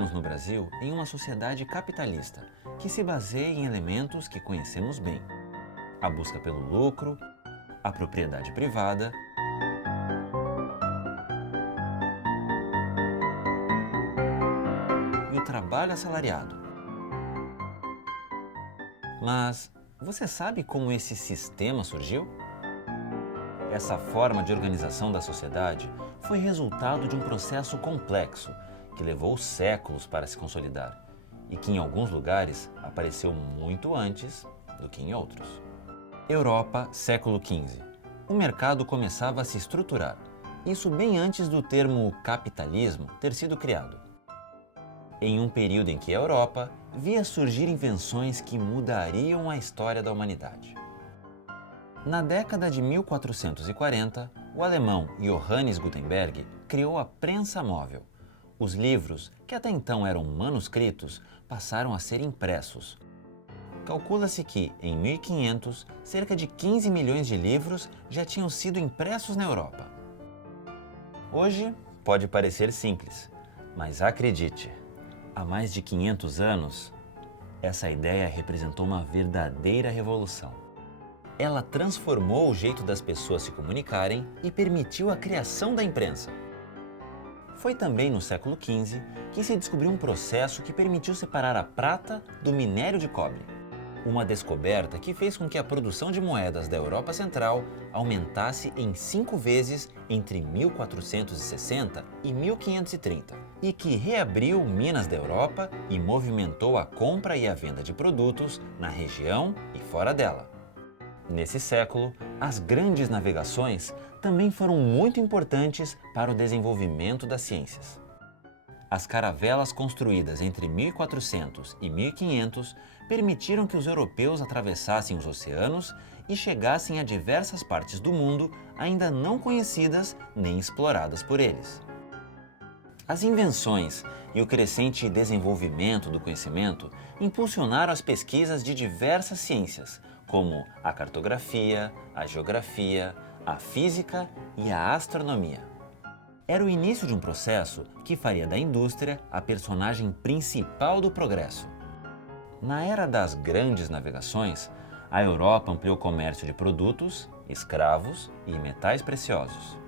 vivemos no Brasil em uma sociedade capitalista que se baseia em elementos que conhecemos bem: a busca pelo lucro, a propriedade privada e o trabalho assalariado. Mas você sabe como esse sistema surgiu? Essa forma de organização da sociedade foi resultado de um processo complexo que levou séculos para se consolidar e que em alguns lugares apareceu muito antes do que em outros. Europa, século XV. O mercado começava a se estruturar, isso bem antes do termo capitalismo ter sido criado. Em um período em que a Europa via surgir invenções que mudariam a história da humanidade. Na década de 1440, o alemão Johannes Gutenberg criou a prensa móvel. Os livros, que até então eram manuscritos, passaram a ser impressos. Calcula-se que, em 1500, cerca de 15 milhões de livros já tinham sido impressos na Europa. Hoje, pode parecer simples, mas acredite, há mais de 500 anos, essa ideia representou uma verdadeira revolução. Ela transformou o jeito das pessoas se comunicarem e permitiu a criação da imprensa. Foi também no século XV que se descobriu um processo que permitiu separar a prata do minério de cobre. Uma descoberta que fez com que a produção de moedas da Europa Central aumentasse em 5 vezes entre 1460 e 1530 e que reabriu minas da Europa e movimentou a compra e a venda de produtos na região e fora dela. Nesse século, as grandes navegações também foram muito importantes para o desenvolvimento das ciências. As caravelas construídas entre 1400 e 1500 permitiram que os europeus atravessassem os oceanos e chegassem a diversas partes do mundo ainda não conhecidas nem exploradas por eles. As invenções e o crescente desenvolvimento do conhecimento impulsionaram as pesquisas de diversas ciências, como a cartografia, a geografia, a física e a astronomia. Era o início de um processo que faria da indústria a personagem principal do progresso. Na era das grandes navegações, a Europa ampliou o comércio de produtos, escravos e metais preciosos.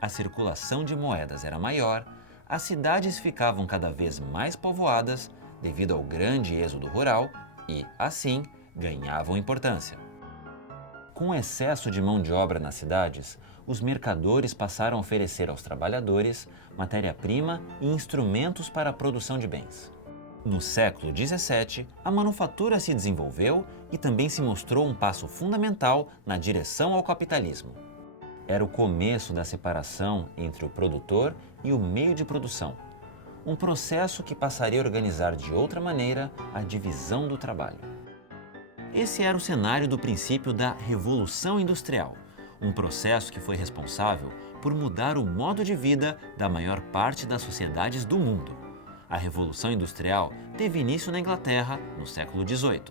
A circulação de moedas era maior, as cidades ficavam cada vez mais povoadas devido ao grande êxodo rural e, assim, ganhavam importância. Com o excesso de mão de obra nas cidades, os mercadores passaram a oferecer aos trabalhadores matéria-prima e instrumentos para a produção de bens. No século XVII, a manufatura se desenvolveu e também se mostrou um passo fundamental na direção ao capitalismo. Era o começo da separação entre o produtor e o meio de produção, um processo que passaria a organizar de outra maneira a divisão do trabalho. Esse era o cenário do princípio da Revolução Industrial, um processo que foi responsável por mudar o modo de vida da maior parte das sociedades do mundo. A Revolução Industrial teve início na Inglaterra no século XVIII.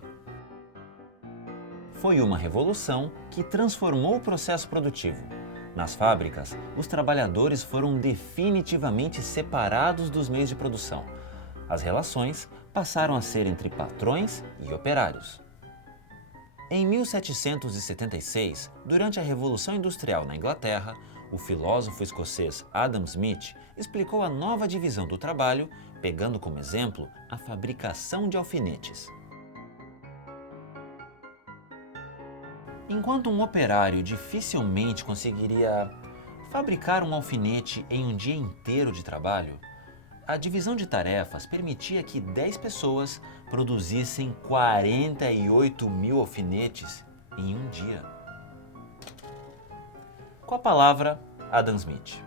Foi uma revolução que transformou o processo produtivo. Nas fábricas, os trabalhadores foram definitivamente separados dos meios de produção. As relações passaram a ser entre patrões e operários. Em 1776, durante a Revolução Industrial na Inglaterra, o filósofo escocês Adam Smith explicou a nova divisão do trabalho, pegando como exemplo a fabricação de alfinetes. Enquanto um operário dificilmente conseguiria fabricar um alfinete em um dia inteiro de trabalho, a divisão de tarefas permitia que 10 pessoas produzissem 48 mil alfinetes em um dia. Com a palavra, Adam Smith.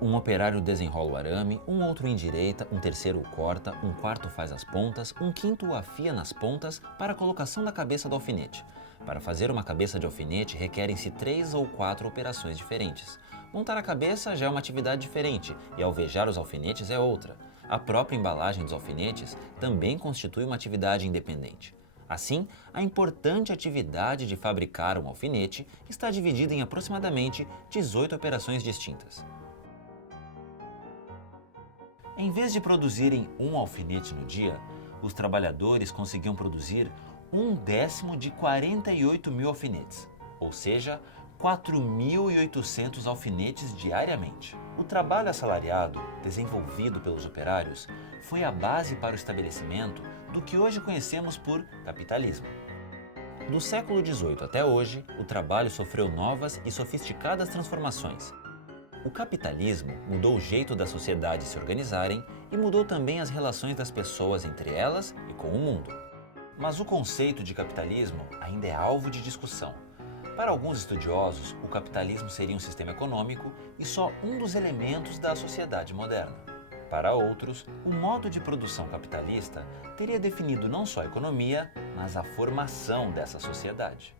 Um operário desenrola o arame, um outro endireita, um terceiro o corta, um quarto faz as pontas, um quinto o afia nas pontas para a colocação da cabeça do alfinete. Para fazer uma cabeça de alfinete requerem-se 3 ou 4 operações diferentes. Montar a cabeça já é uma atividade diferente e alvejar os alfinetes é outra. A própria embalagem dos alfinetes também constitui uma atividade independente. Assim, a importante atividade de fabricar um alfinete está dividida em aproximadamente 18 operações distintas. Em vez de produzirem um alfinete no dia, os trabalhadores conseguiam produzir 1/10 de 48 mil alfinetes, ou seja, 4.800 alfinetes diariamente. O trabalho assalariado, desenvolvido pelos operários, foi a base para o estabelecimento do que hoje conhecemos por capitalismo. Do século XVIII até hoje, o trabalho sofreu novas e sofisticadas transformações. O capitalismo mudou o jeito das sociedades se organizarem e mudou também as relações das pessoas entre elas e com o mundo. Mas o conceito de capitalismo ainda é alvo de discussão. Para alguns estudiosos, o capitalismo seria um sistema econômico e só um dos elementos da sociedade moderna. Para outros, o modo de produção capitalista teria definido não só a economia, mas a formação dessa sociedade.